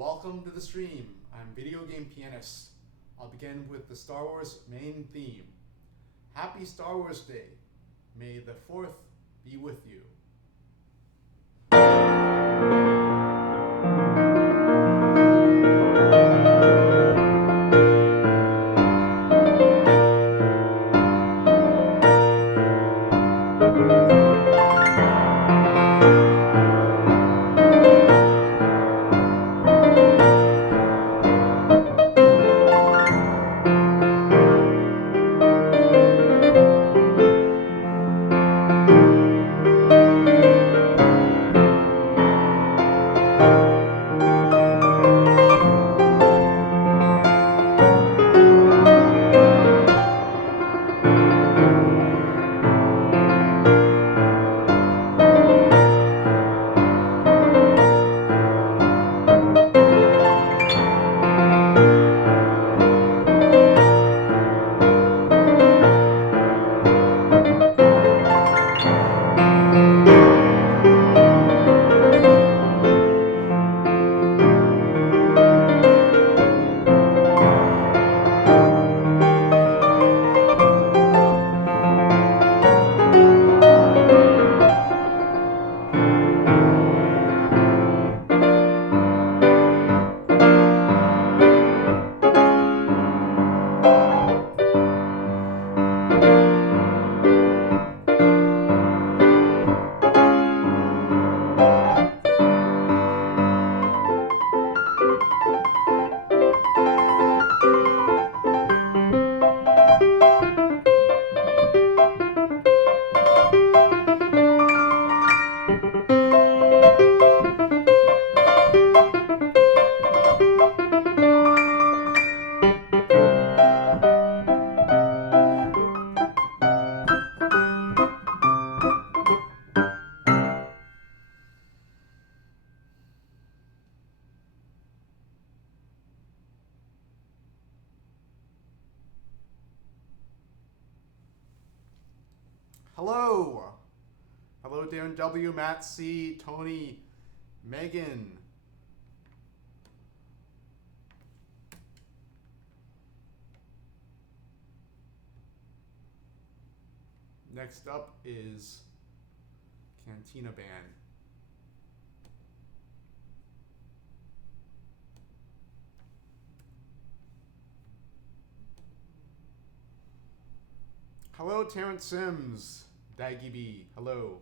welcome to the stream. I'm Video Game Pianist. I'll begin with the Star Wars main theme. Happy Star Wars Day. May the 4th be with you. Hello! Hello, Darren W., Matt C., Tony, Megan. Next up is Cantina Band. Hello, Terrence Sims. Daggy B, hello.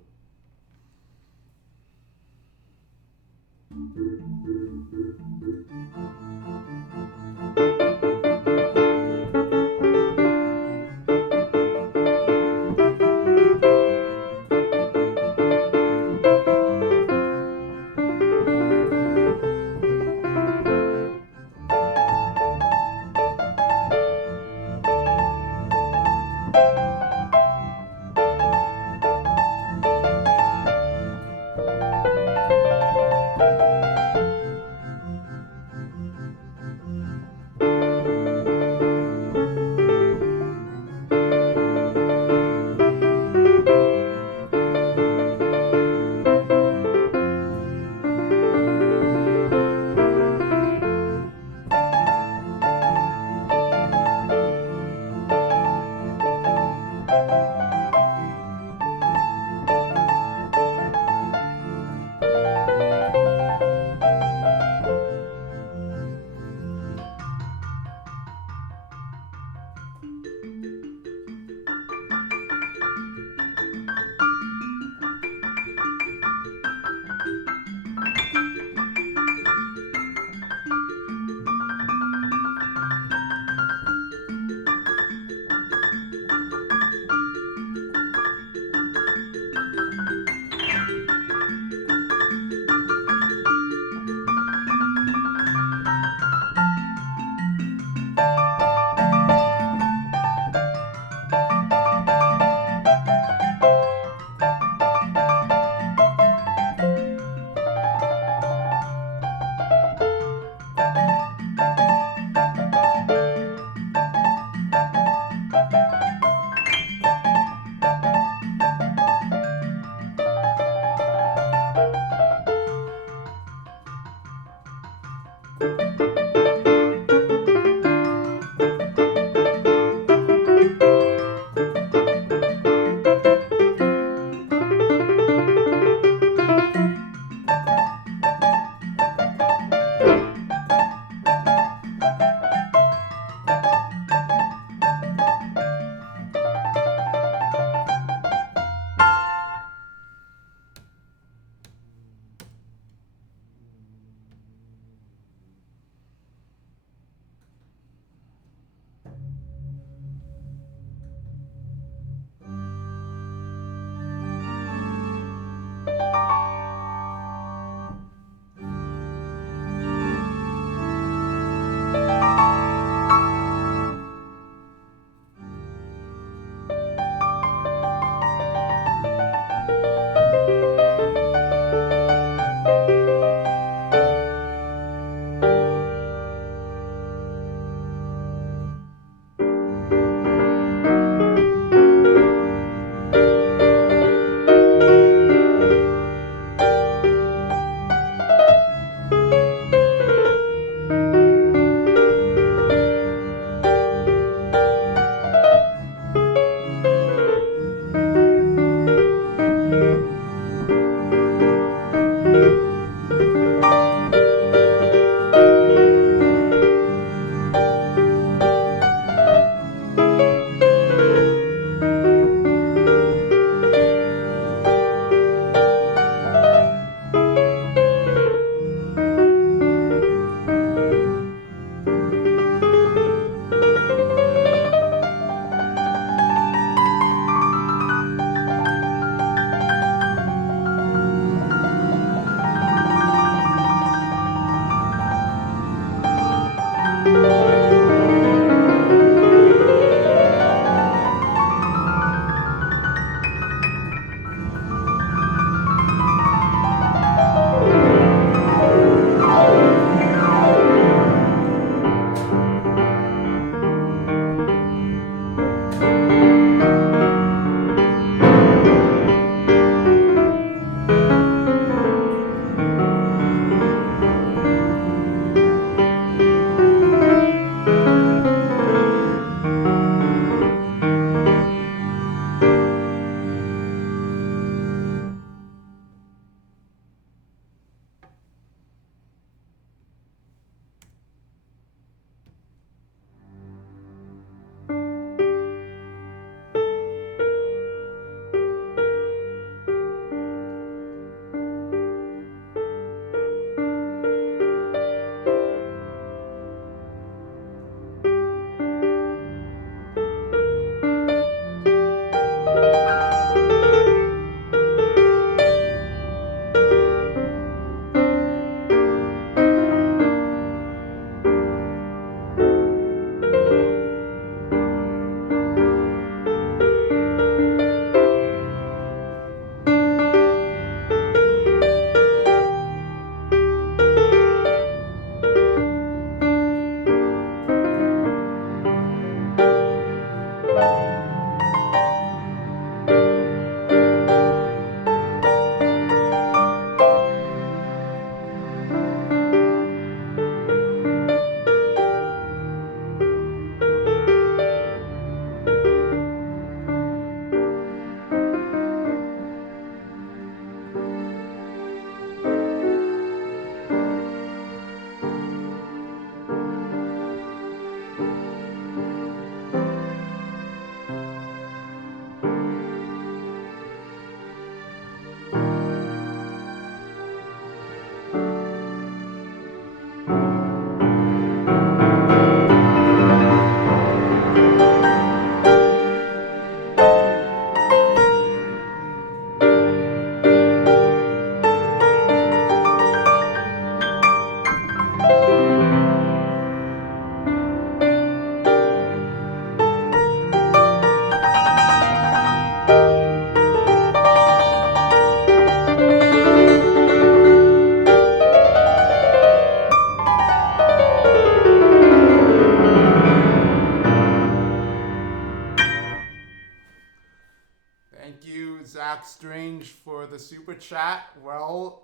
range for the super chat? Well,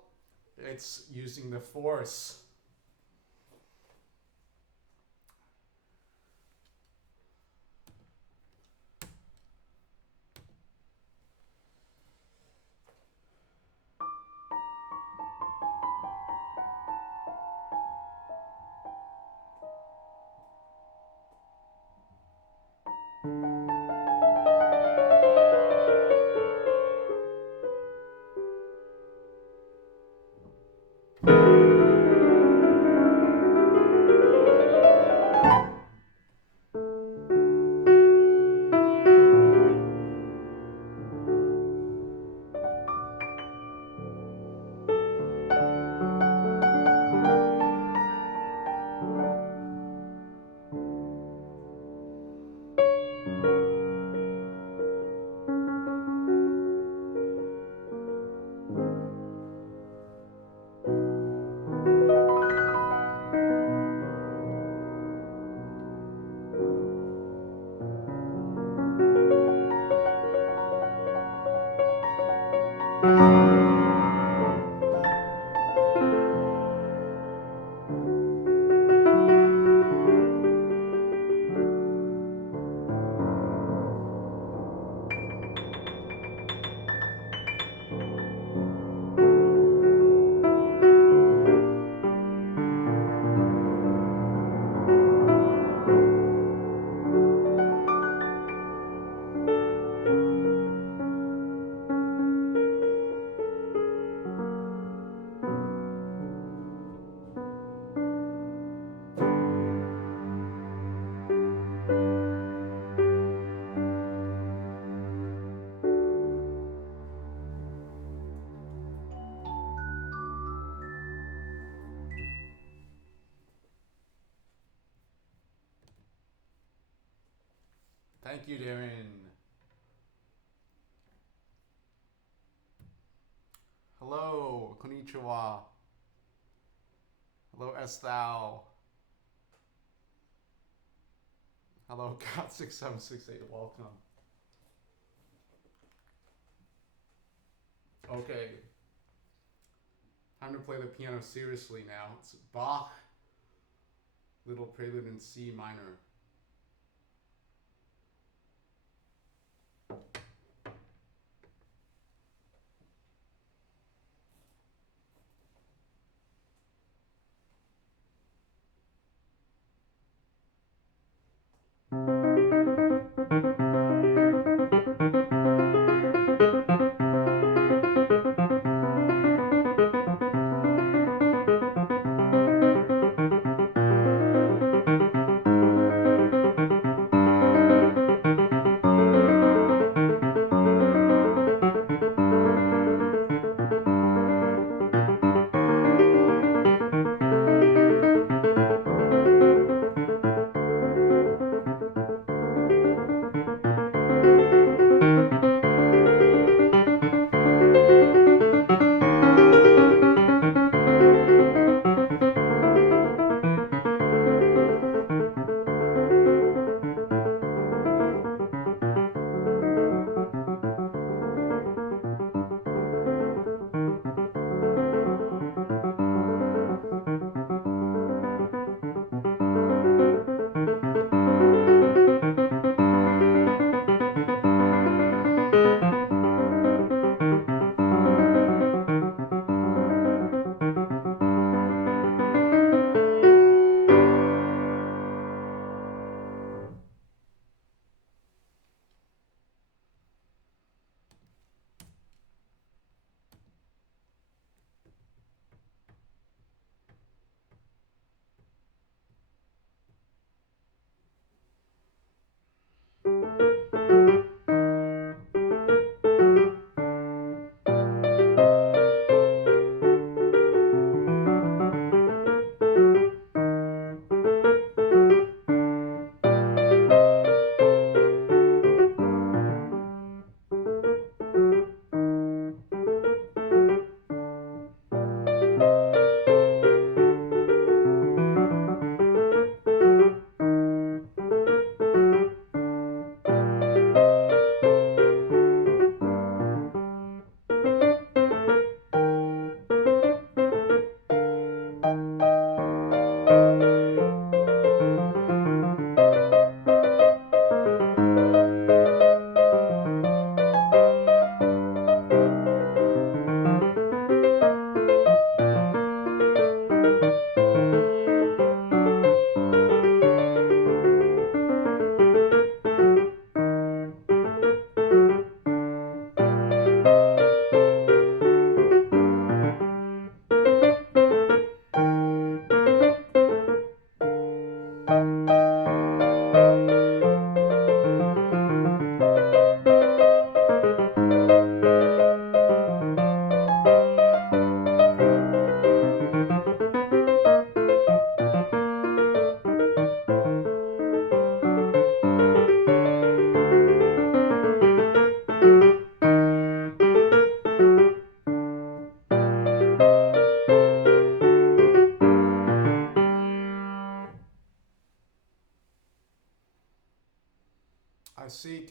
it's using the force. Thank you, Darren. Hello, konnichiwa. Hello, Esthal. Hello, God6768. Welcome. Okay. Time to play the piano seriously now. It's Bach, Little Prelude in C minor.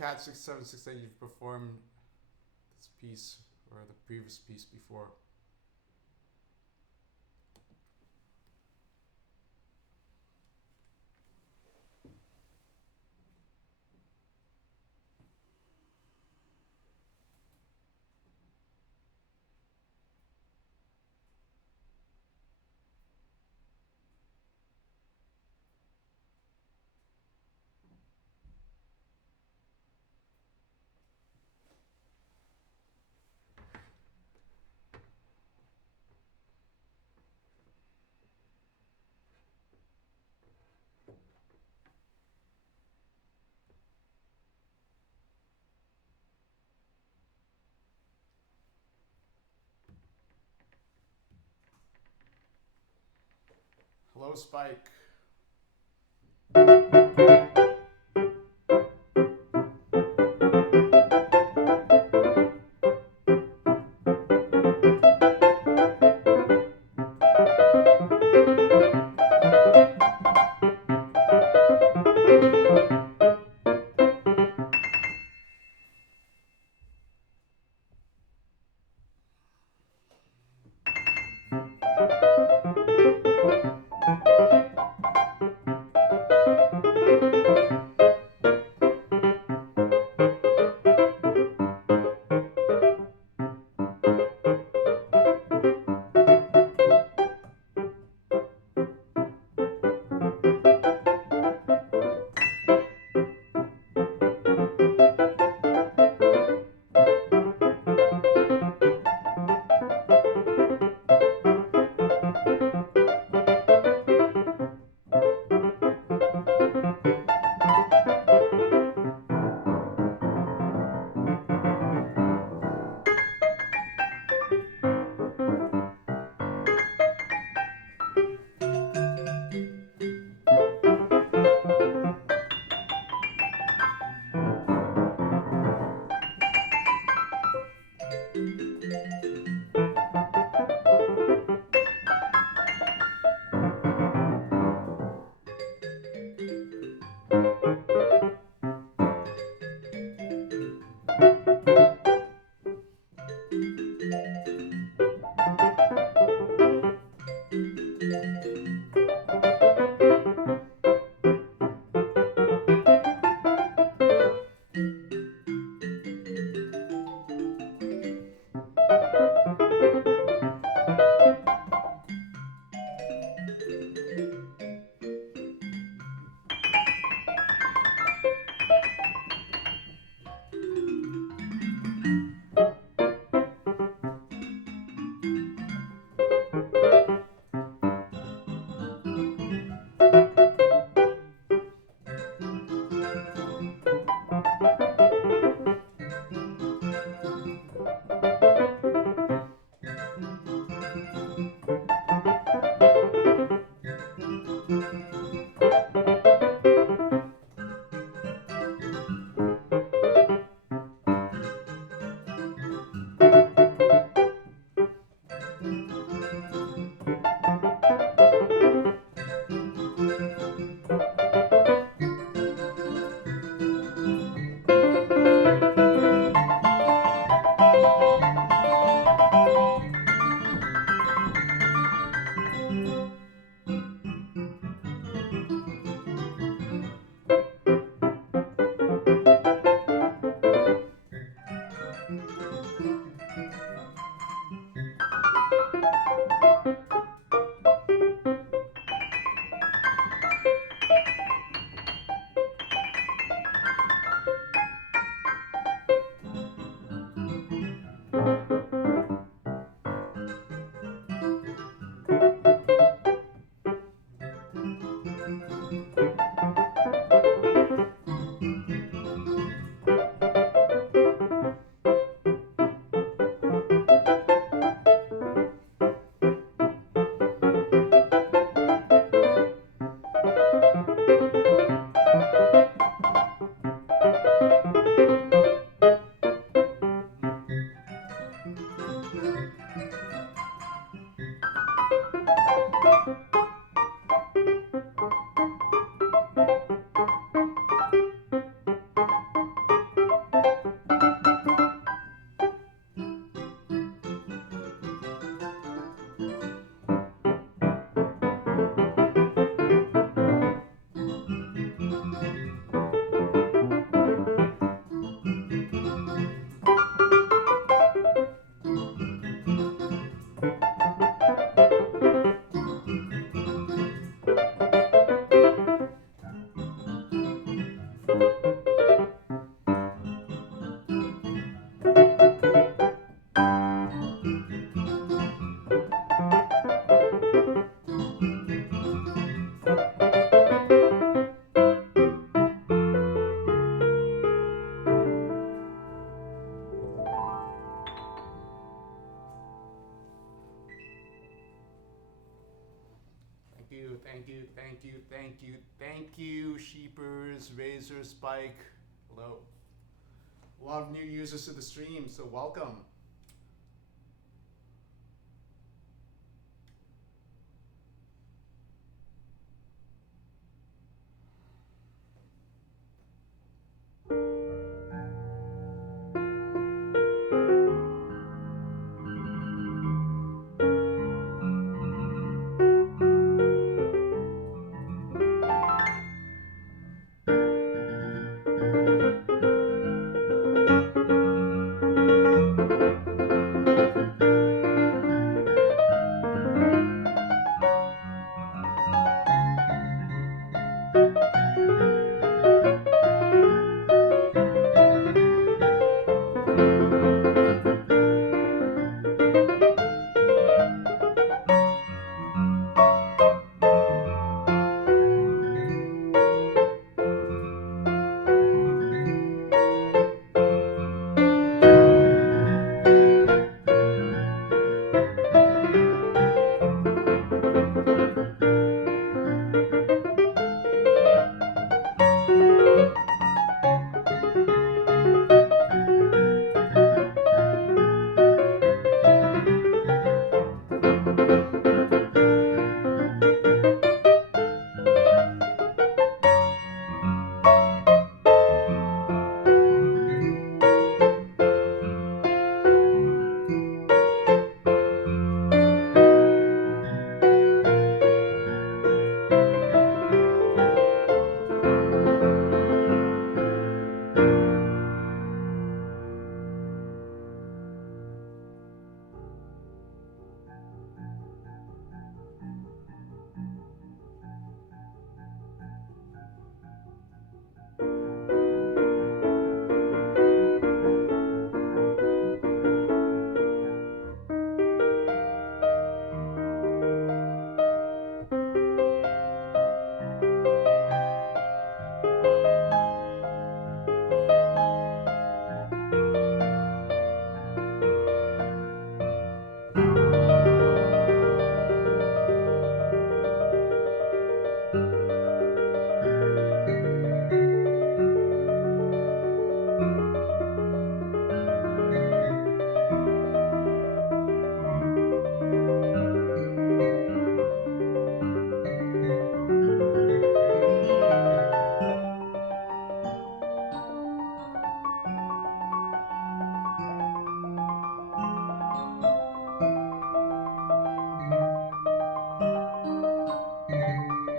Cat 676 that you've performed this piece or the previous piece before. Hello, Spike. you, thank you, thank you, thank you, thank you, Sheepers, Razor, Spike. Hello. A lot of new users to the stream, so welcome.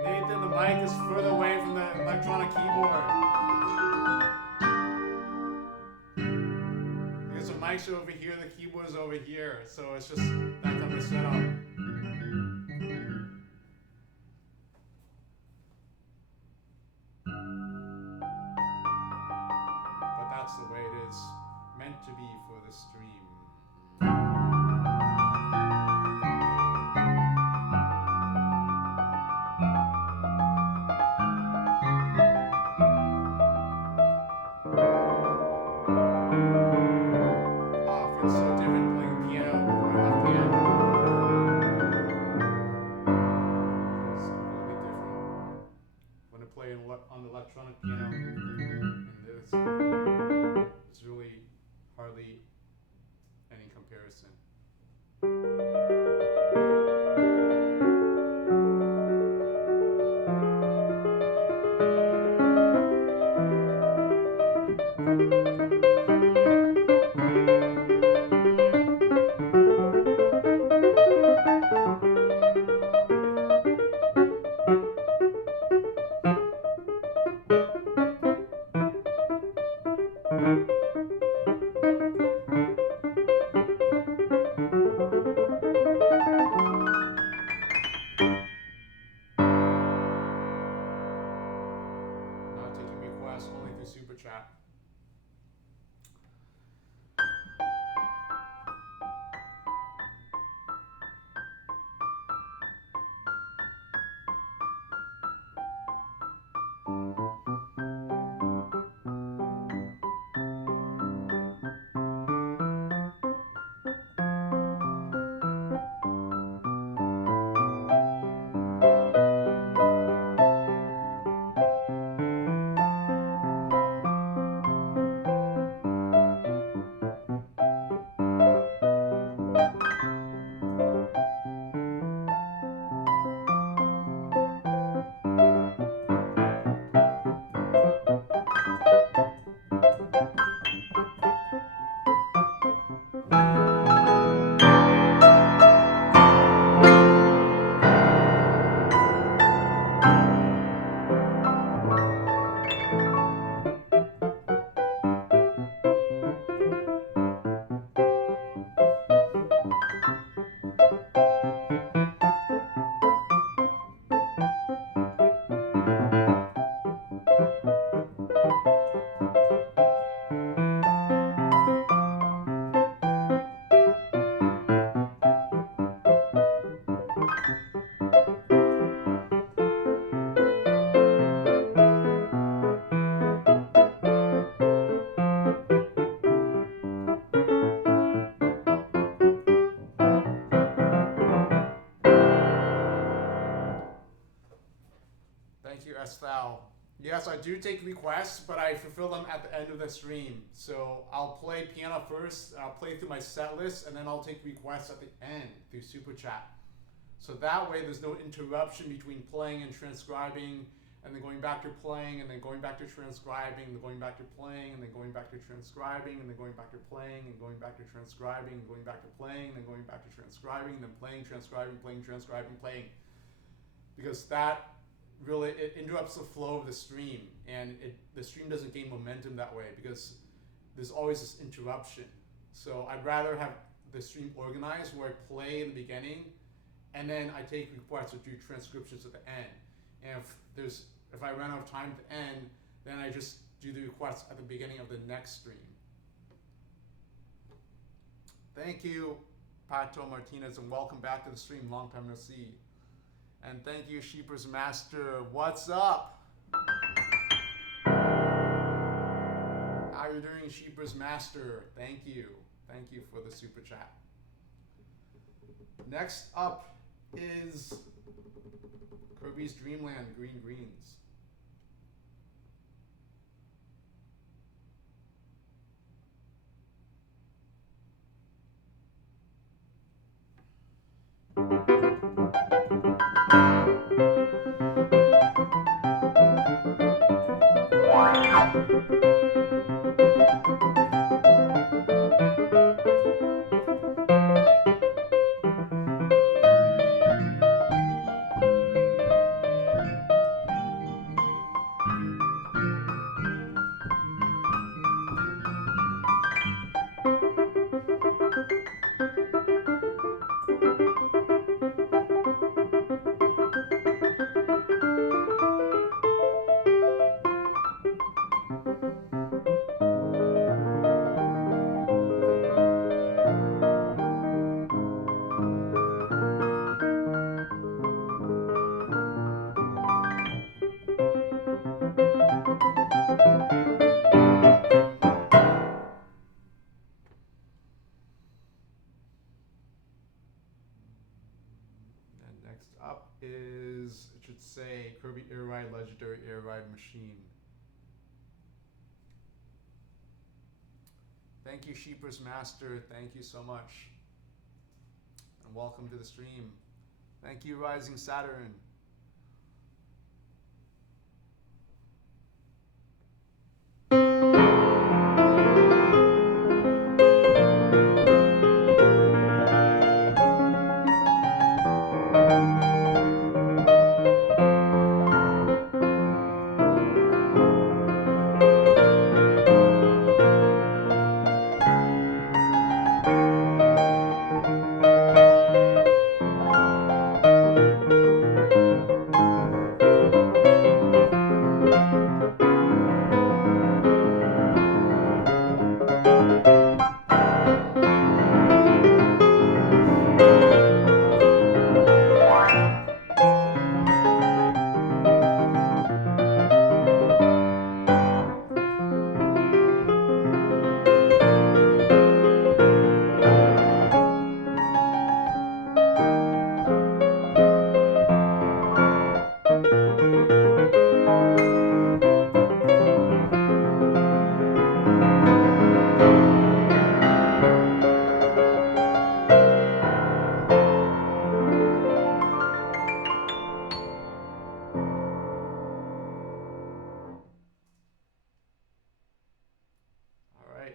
Nathan, the mic is further away from the electronic keyboard. Because the mic's over here, the keyboard is over here. So it's just that type of setup. But that's the way it is meant to be for the stream. Feels so different playing piano with my left hand. Feels completely different when I play on the electronic piano. And it's really hardly any comparison. Only through Super Chat. Esthal. Yes, I do take requests, but I fulfill them at the end of the stream. So I'll play piano first, I'll play through my set list, and then I'll take requests at the end through Super Chat. So that way there's no interruption between playing and transcribing, and then going back to playing, and then going back to transcribing, and then going back to playing, and then going back to transcribing, and then going back to playing, and going back to transcribing, and going back to playing, and then going back to transcribing, and then playing, transcribing, playing, transcribing, playing. Because that really, it interrupts the flow of the stream, and the stream doesn't gain momentum that way because there's always this interruption. So I'd rather have the stream organized where I play in the beginning, and then I take requests or do transcriptions at the end. And if I run out of time at the end, then I just do the requests at the beginning of the next stream. Thank you, Pato Martinez, and welcome back to the stream. Long time no see. And thank you, Sheepers Master. What's up? How you doing, Sheepers Master? Thank you. Thank you for the super chat. Next up is Kirby's Dreamland, Green Greens. Is, it should say, Kirby Air Ride Legendary Air Ride Machine. Thank you, Sheepers Master. Thank you so much. And welcome to the stream. Thank you, Rising Saturn.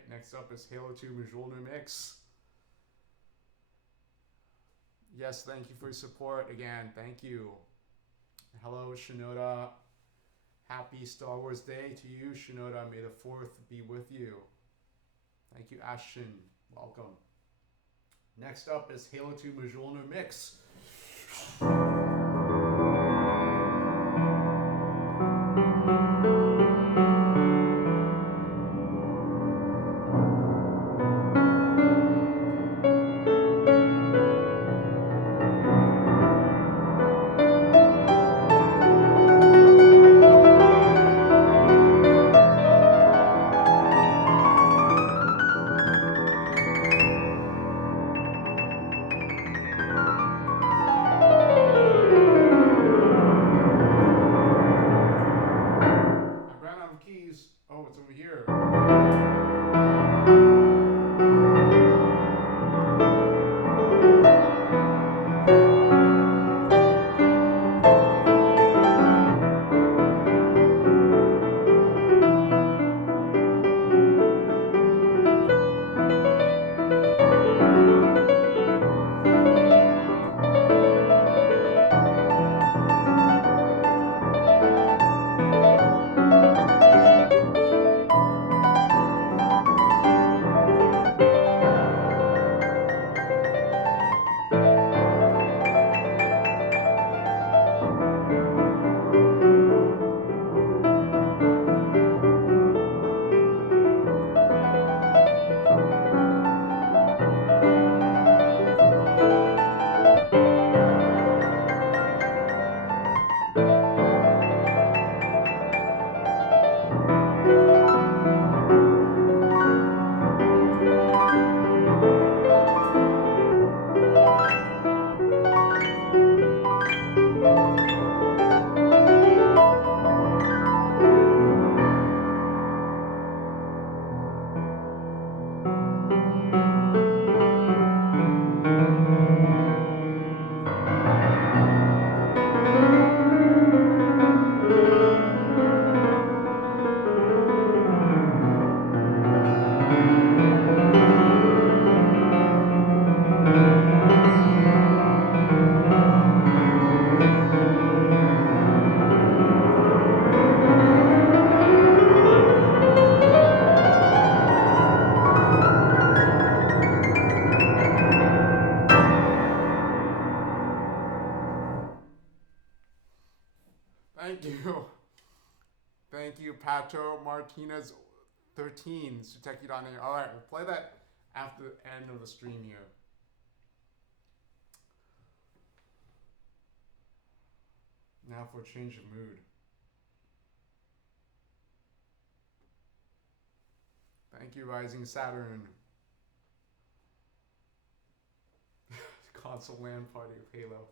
Next up is Halo 2 Majolner Mix. Yes, thank you for your support again. Thank you. Hello, Shinoda. Happy Star Wars Day to you, Shinoda. May the 4th be with you. Thank you, Ashton. Welcome. Next up is Halo 2 Majolner Mix. Thank you. Thank you, Pato Martinez 13, Suteki.net. Alright, we'll play that after the end of the stream here. Now for a change of mood. Thank you, Rising Saturn. Console LAN party of Halo.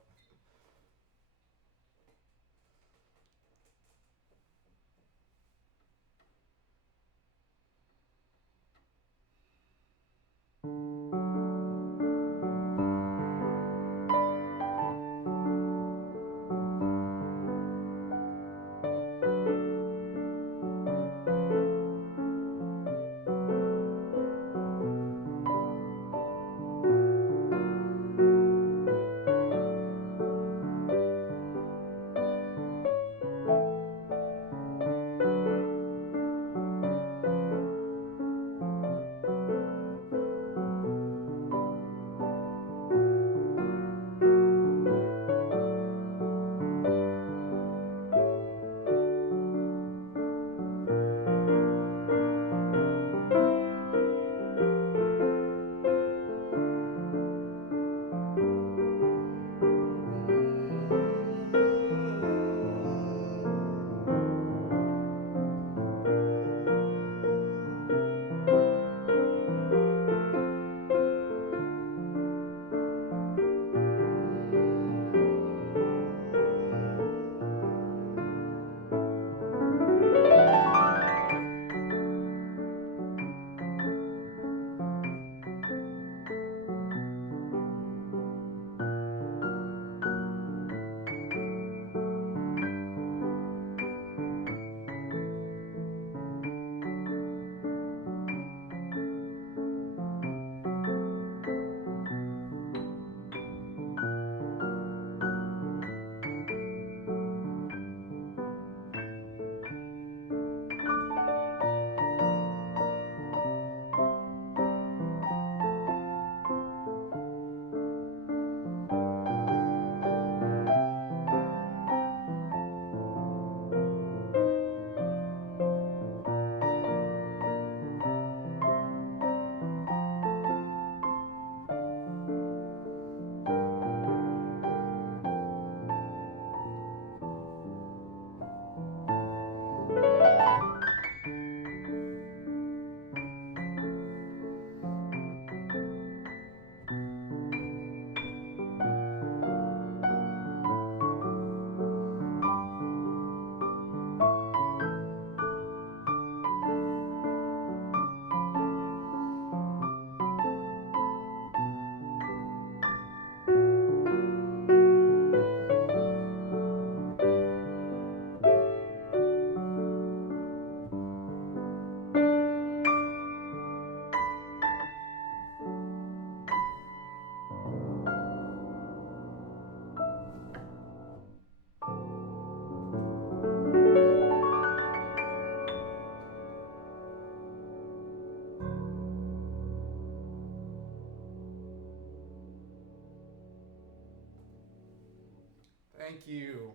Thank you.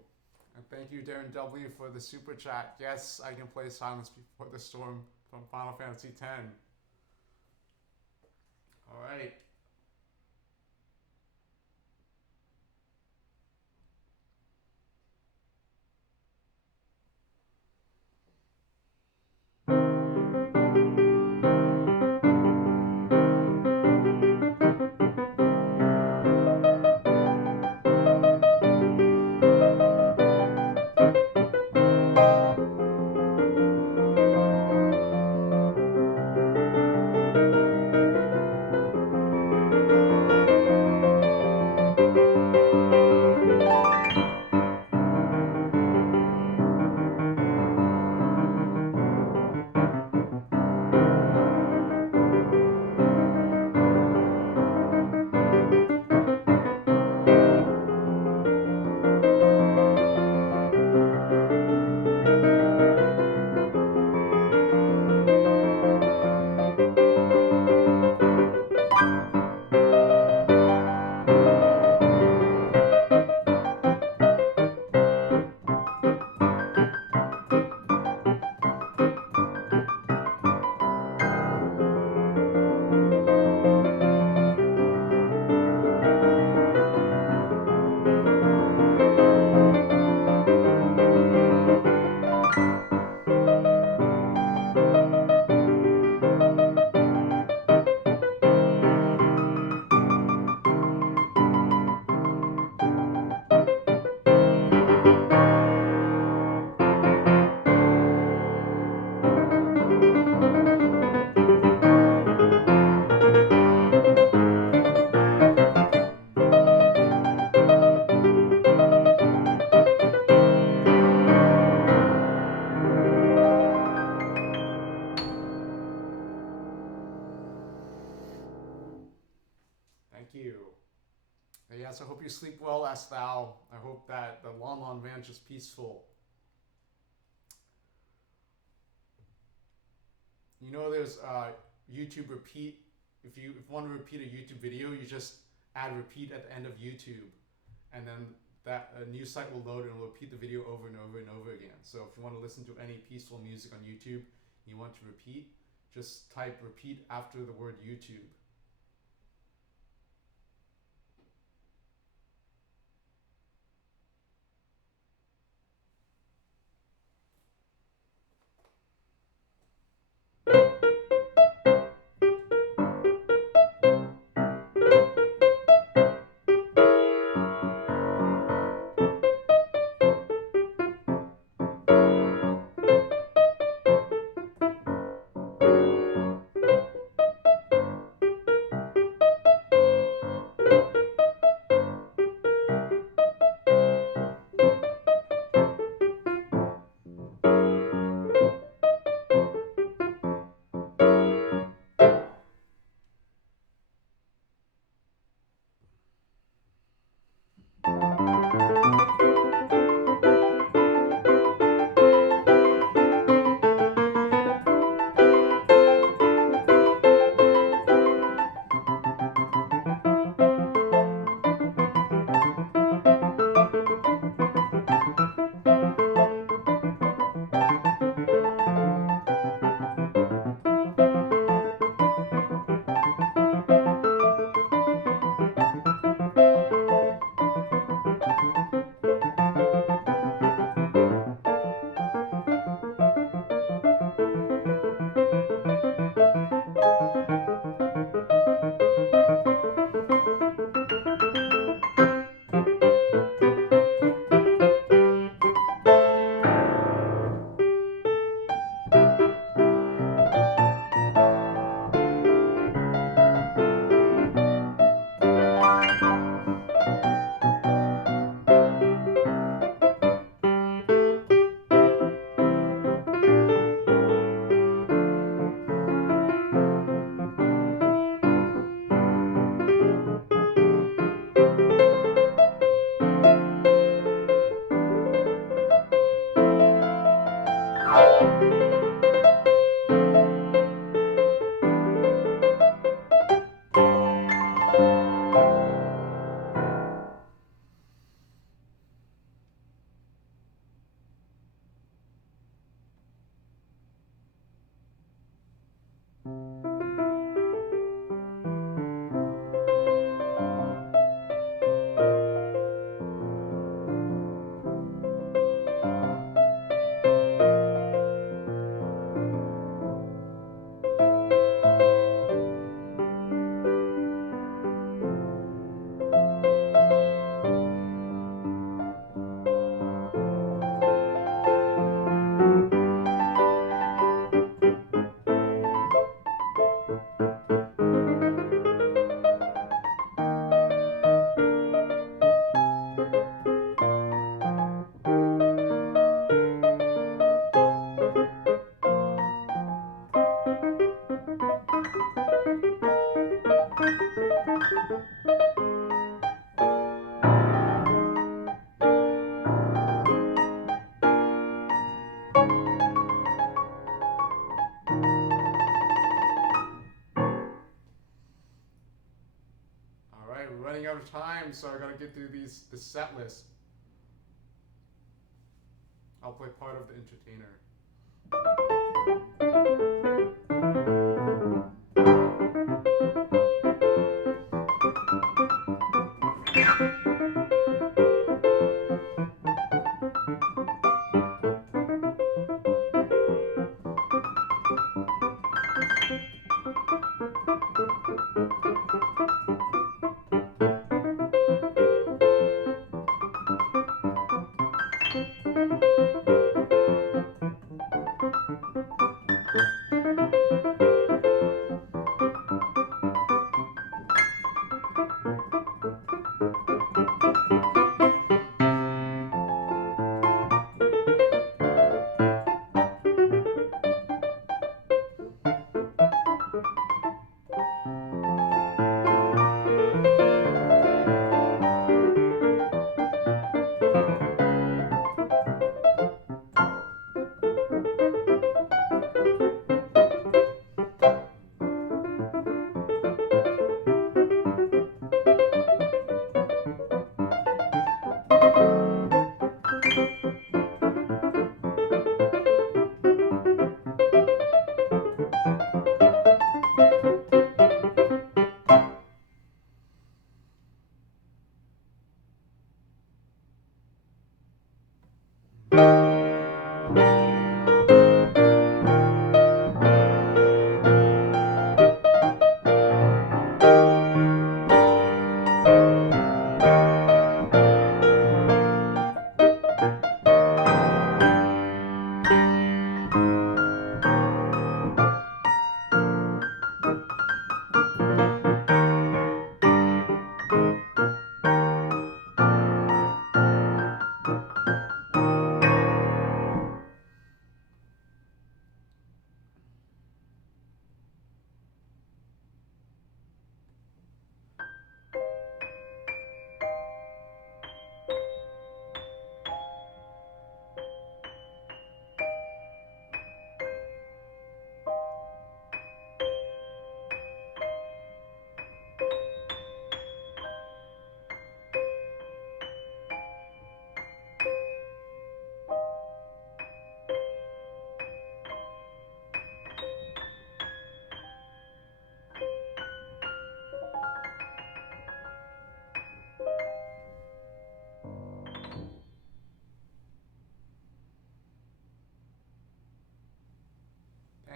And thank you, Darren W., for the super chat. Yes, I can play Silence Before the Storm from Final Fantasy X. All right. Thank you. Yes, I hope you sleep well as thou. I hope that the Lon Lon Ranch is peaceful. You know, there's YouTube repeat. If you want to repeat a YouTube video, you just add repeat at the end of YouTube, and then that a new site will load and will repeat the video over and over and over again. So if you want to listen to any peaceful music on YouTube, you want to repeat, just type repeat after the word YouTube. We're running out of time, so I gotta get through the set list. I'll play part of the entertainer.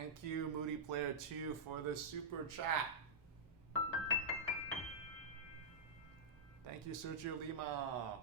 Thank you, Moody Player 2, for the super chat. Thank you, Sergio Lima.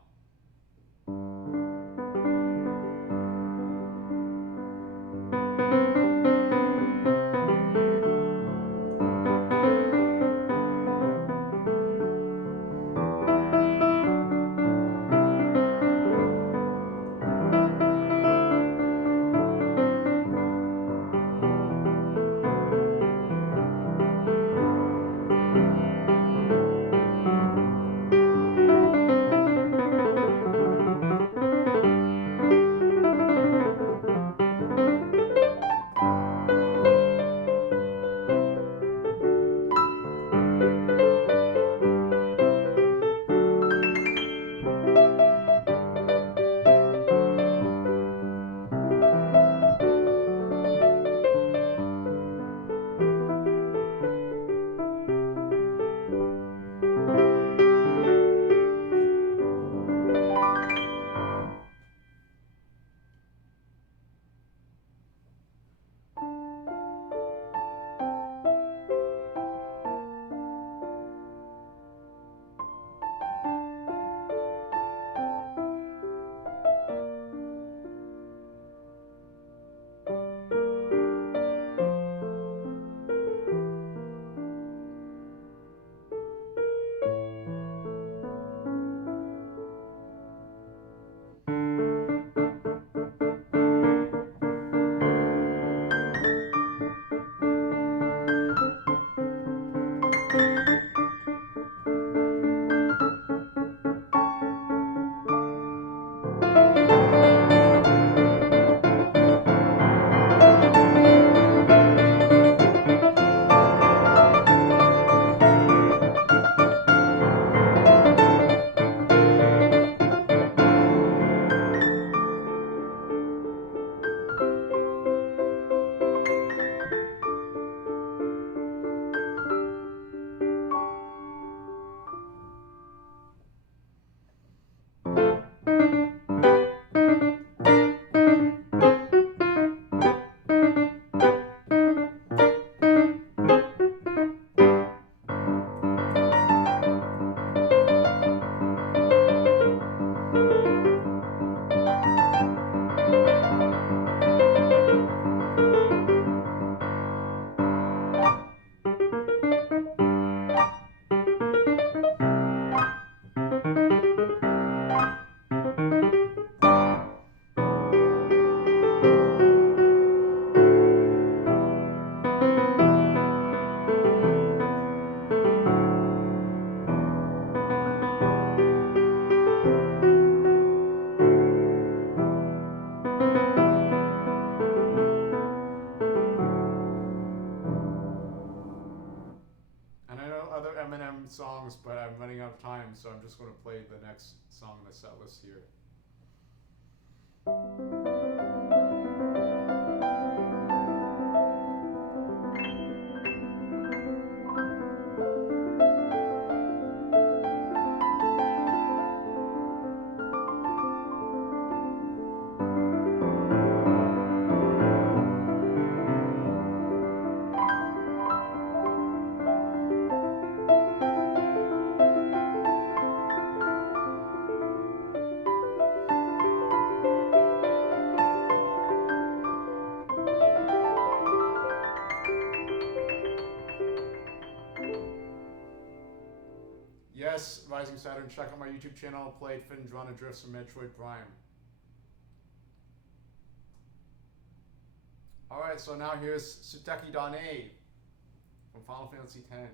Songs, but I'm running out of time, so I'm just going to play the next song in the set list here. Pianist, Rising Saturn. Check out my YouTube channel. Played Finn Drawn and Drifts from Metroid Prime. Alright, so now here's Suteki Dane from Final Fantasy X.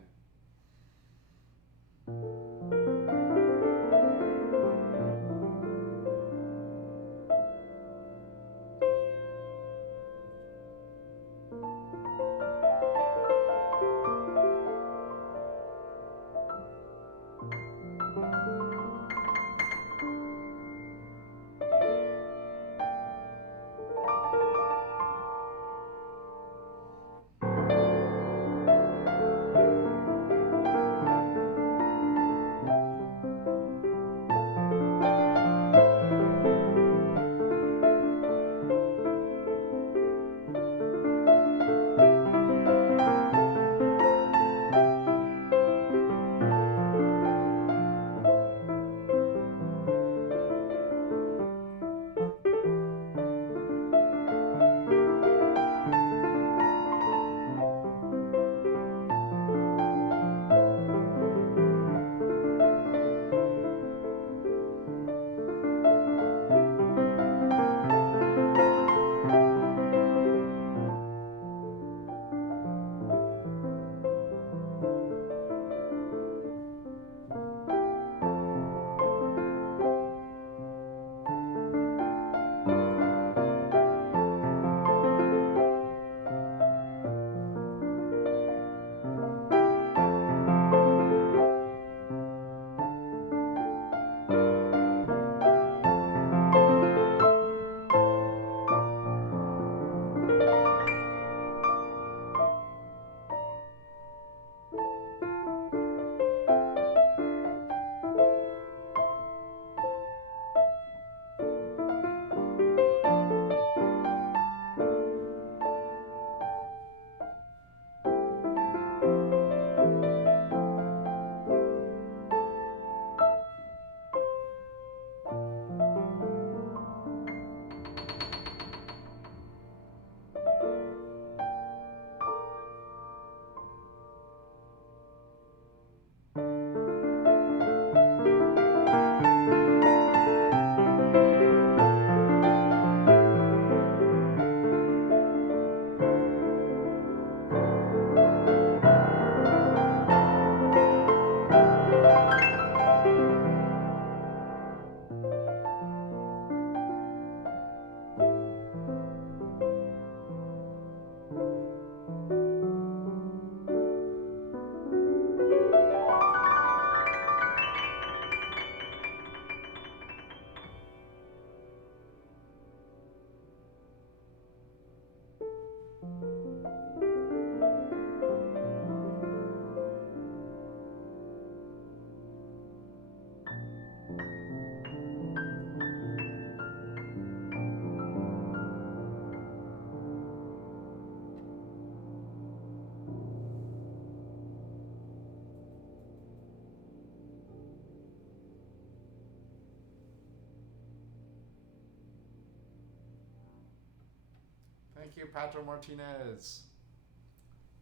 Thank you, Patrick Martinez.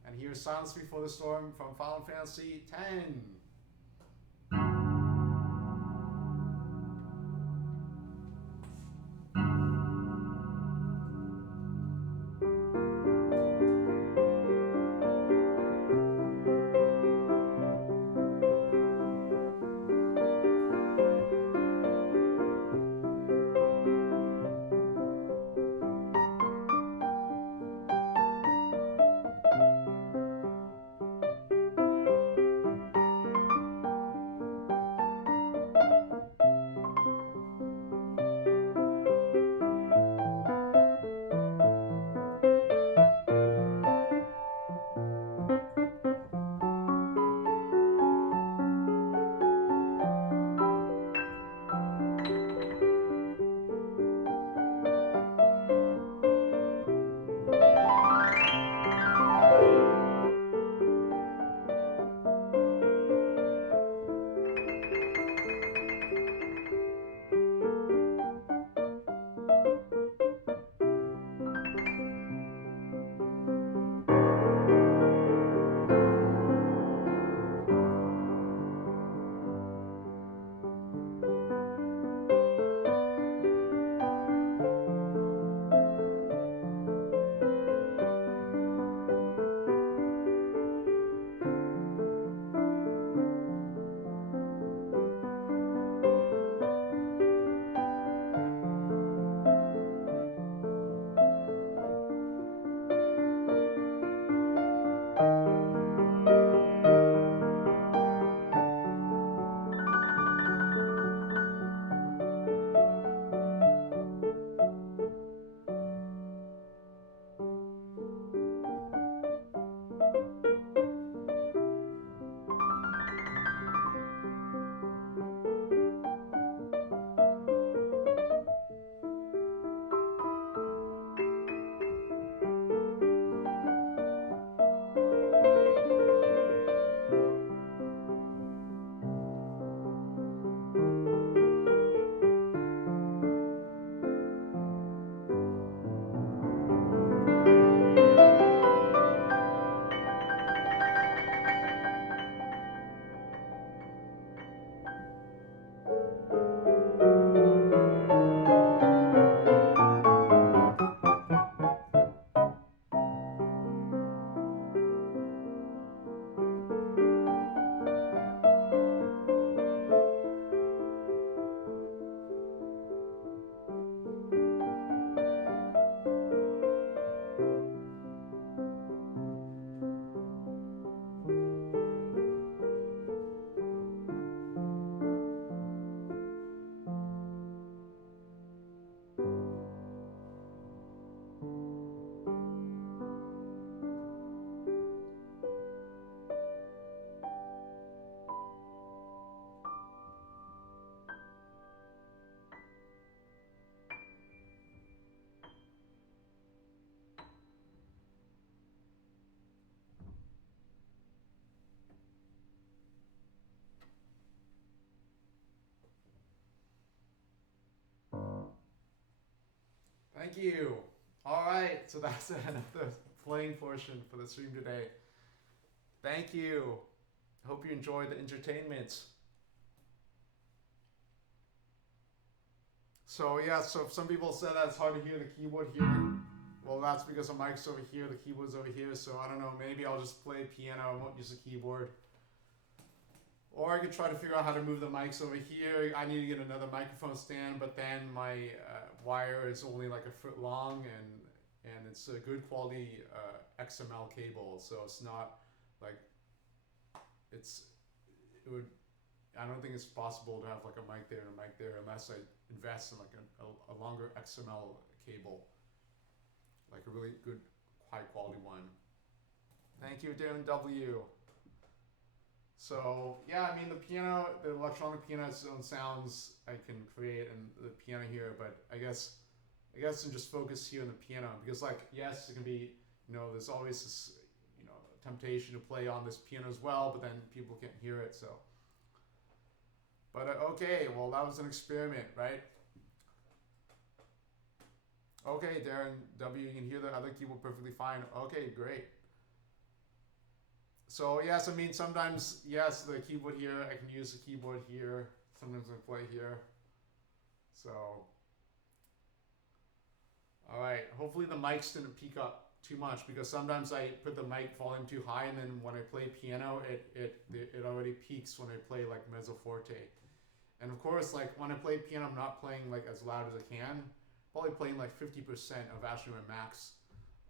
And here's Silence Before the Storm from Final Fantasy X. Thank you. All right, so that's the end of the playing portion for the stream today. Thank you. Hope you enjoyed the entertainment. So yeah, so some people said that it's hard to hear the keyboard here. Well, that's because the mic's over here, the keyboard's over here. So I don't know, maybe I'll just play piano. I won't use the keyboard. Or I could try to figure out how to move the mics over here. I need to get another microphone stand, but then my wire is only like a foot long, and it's a good quality XML cable, so it's not like it would. I don't think it's possible to have like a mic there and a mic there unless I invest in like a longer XML cable, like a really good high quality one. Thank you, Darren W. So yeah, I mean the electronic piano has its own sounds I can create, and the piano here, but I guess I'm just focused here on the piano, because like, yes, it can be, there's always this, temptation to play on this piano as well, but then people can't hear it, so. But okay, well, that was an experiment, right? Okay, Darren W, you can hear the other keyboard perfectly fine. Okay, great. So yes, I mean, sometimes, yes, the keyboard here, I can use the keyboard here. Sometimes I play here. So, all right, hopefully the mics didn't peak up too much, because sometimes I put the mic volume too high, and then when I play piano, it already peaks when I play like mezzo forte. And of course, like when I play piano, I'm not playing like as loud as I can. Probably playing like 50% of actually my max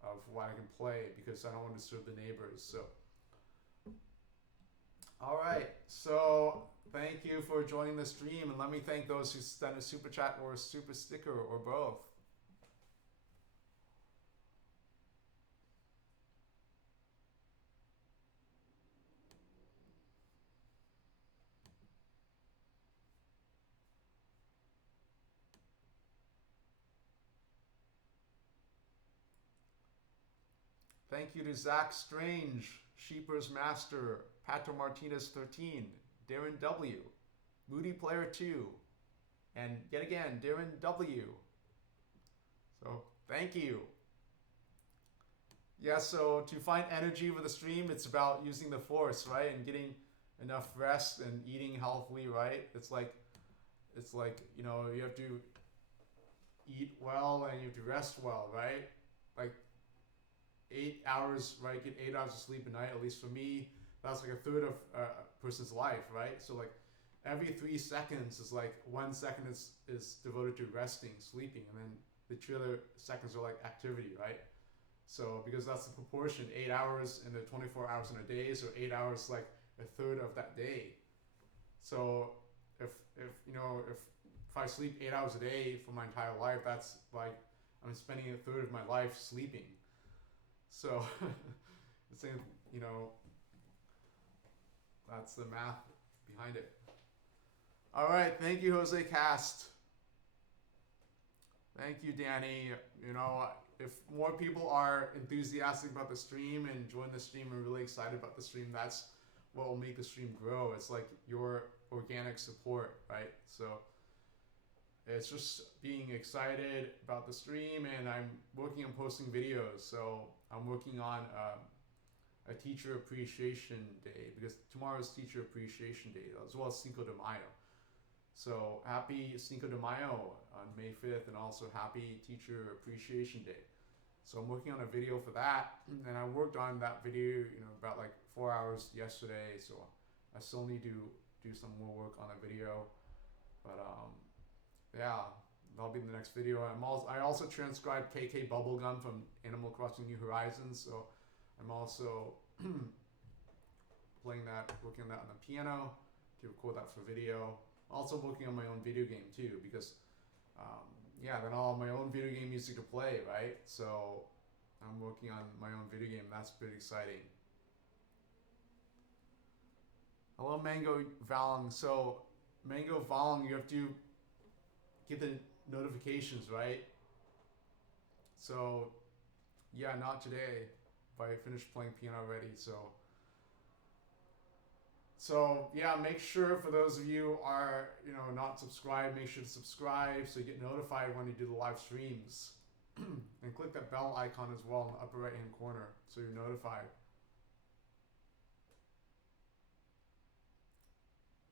of what I can play, because I don't want to disturb the neighbors. So, all right. So thank you for joining the stream, and let me thank those who sent a super chat or a super sticker or both. Thank you to Zach Strange, Sheepers Master, Pato Martinez 13, Darren W, Moody Player 2, and yet again, Darren W. So thank you. Yeah, so to find energy for the stream, it's about using the force, right? And getting enough rest and eating healthily, right? It's like, you have to eat well and you have to rest well, right? Like 8 hours, right? Get 8 hours of sleep a night, at least for me. That's like a third of a person's life, right? So like every 3 seconds is like 1 second is devoted to resting, sleeping, and then the 2 other seconds are like activity, right? So because that's the proportion, 8 hours in the 24 hours in a day, so 8 hours like a third of that day. So if I sleep 8 hours a day for my entire life, that's like I'm spending a third of my life sleeping. So it's saying, that's the math behind it. All right, thank you, Jose Cast. Thank you, Danny. If more people are enthusiastic about the stream and join the stream and really excited about the stream, that's what will make the stream grow. It's like your organic support, right? So it's just being excited about the stream, and I'm working on posting videos. So I'm working on a Teacher Appreciation Day, because tomorrow is Teacher Appreciation Day, as well as Cinco de Mayo. So happy Cinco de Mayo on May 5th, and also happy Teacher Appreciation Day. So I'm working on a video for that, and I worked on that video, about like 4 hours yesterday. So I still need to do some more work on a video, but yeah, that'll be the next video. I also transcribed KK Bubblegum from Animal Crossing New Horizons, so I'm also working on that on the piano to record that for video. Also working on my own video game too, because then I'll have my own video game music to play, right? So I'm working on my own video game. That's pretty exciting. Hello, Mango Valong. So Mango Valong, you have to get the notifications, right? So yeah, not today, but I finished playing piano already. So yeah, make sure, for those of you who are not subscribed, make sure to subscribe so you get notified when you do the live streams. And click that bell icon as well in the upper right hand corner so you're notified.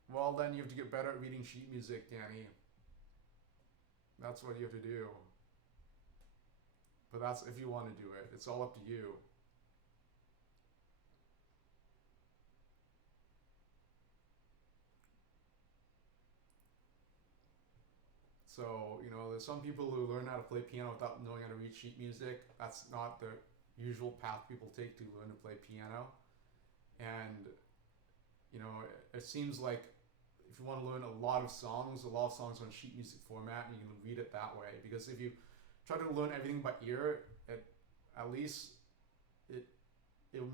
Well, then you have to get better at reading sheet music, Danny. That's what you have to do. But that's if you want to do it. It's all up to you. So, there's some people who learn how to play piano without knowing how to read sheet music. That's not the usual path people take to learn to play piano. And, it seems like if you want to learn a lot of songs on sheet music format, you can read it that way. Because if you try to learn everything by ear, it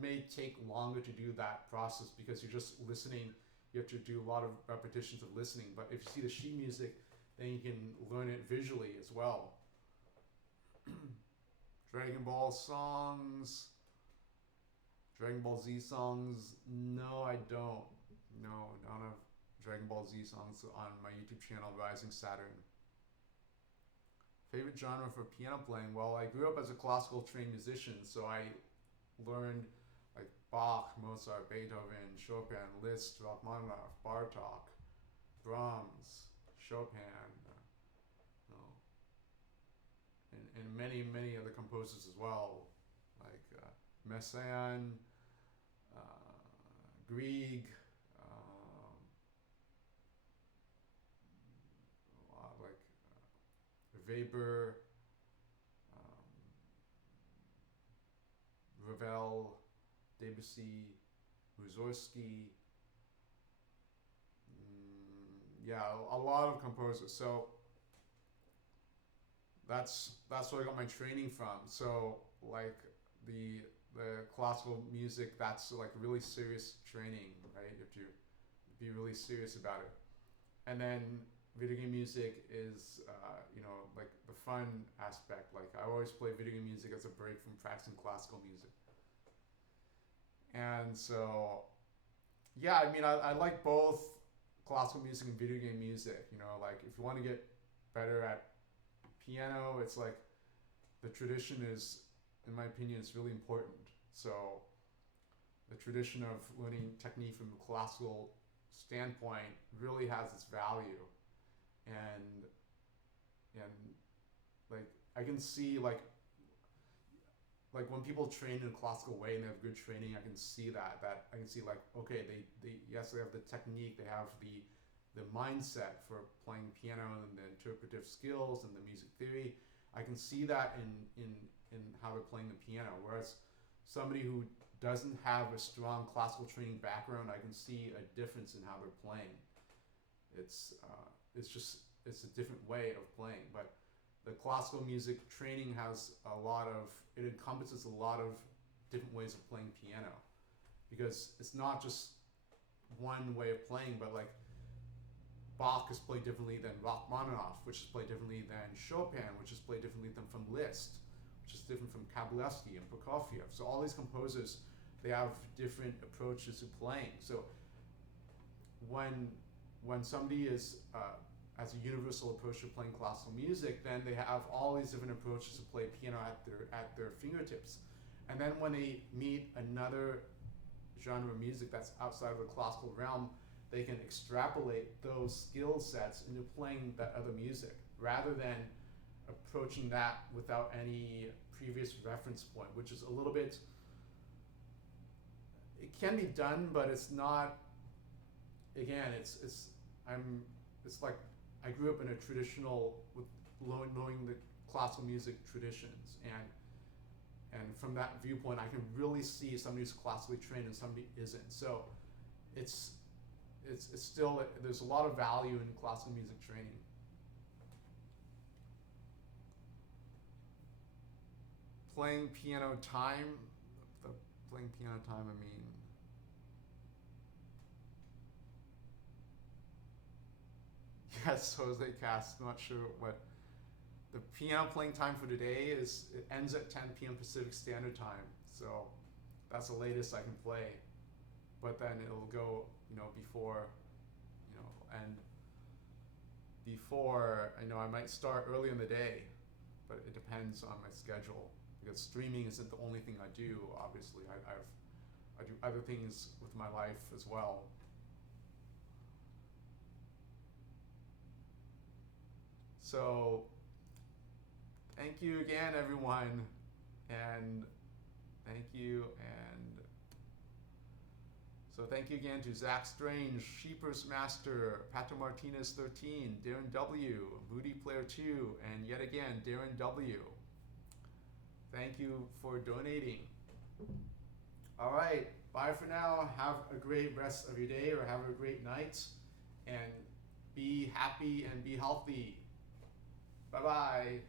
may take longer to do that process because you're just listening. You have to do a lot of repetitions of listening. But if you see the sheet music, then you can learn it visually as well. Dragon Ball songs, Dragon Ball Z songs. No, I don't. No, none of Dragon Ball Z songs on my YouTube channel, Rising Saturn. Favorite genre for piano playing? Well, I grew up as a classical trained musician, so I learned like Bach, Mozart, Beethoven, Chopin, Liszt, Rachmaninoff, Bartok, Brahms, Chopin, and many other composers as well, like Messiaen, Grieg, Weber, Ravel, Debussy, Mussorgsky. A lot of composers. So that's where I got my training from. So like the classical music, that's like really serious training, right? You have to be really serious about it. And then video game music is like the fun aspect. Like I always play video game music as a break from practicing classical music. And so I like both classical music and video game music. Like if you want to get better at piano, it's like the tradition is, in my opinion, it's really important. So the tradition of learning technique from a classical standpoint really has its value. And like I can see like when people train in a classical way and they have good training, I can see that I can see like, okay, they yes, they have the technique, they have the mindset for playing piano and the interpretive skills and the music theory. I can see that in how they're playing the piano. Whereas somebody who doesn't have a strong classical training background, I can see a difference in how they're playing. It's a different way of playing. But the classical music training it encompasses a lot of different ways of playing piano, because it's not just one way of playing, but like Bach is played differently than Rachmaninoff, which is played differently than Chopin, which is played differently than from Liszt, which is different from Kabalevsky and Prokofiev. So all these composers, they have different approaches to playing. So when somebody is as a universal approach to playing classical music, then they have all these different approaches to play piano at their fingertips. And then when they meet another genre of music that's outside of the classical realm, they can extrapolate those skill sets into playing that other music rather than approaching that without any previous reference point, which is a little bit, it can be done, but it's not, again, it's like I grew up in a traditional, with knowing the classical music traditions, and from that viewpoint I can really see somebody who's classically trained and somebody isn't. So it's still, there's a lot of value in classical music training. Playing piano time, playing piano time, I mean, yes, Jose Cast, not sure what. The piano playing time for today is, it ends at 10 p.m. Pacific Standard Time. So that's the latest I can play. But then it'll go, before, and before, I might start early in the day, but it depends on my schedule, because streaming isn't the only thing I do, obviously. I do other things with my life as well. So thank you again, everyone, and thank you again to Zach Strange, Sheepers Master, Pato Martinez 13, Darren W, Moody Player 2, and yet again Darren W. Thank you for donating. All right, bye for now. Have a great rest of your day, or have a great night, and be happy and be healthy. Bye-bye.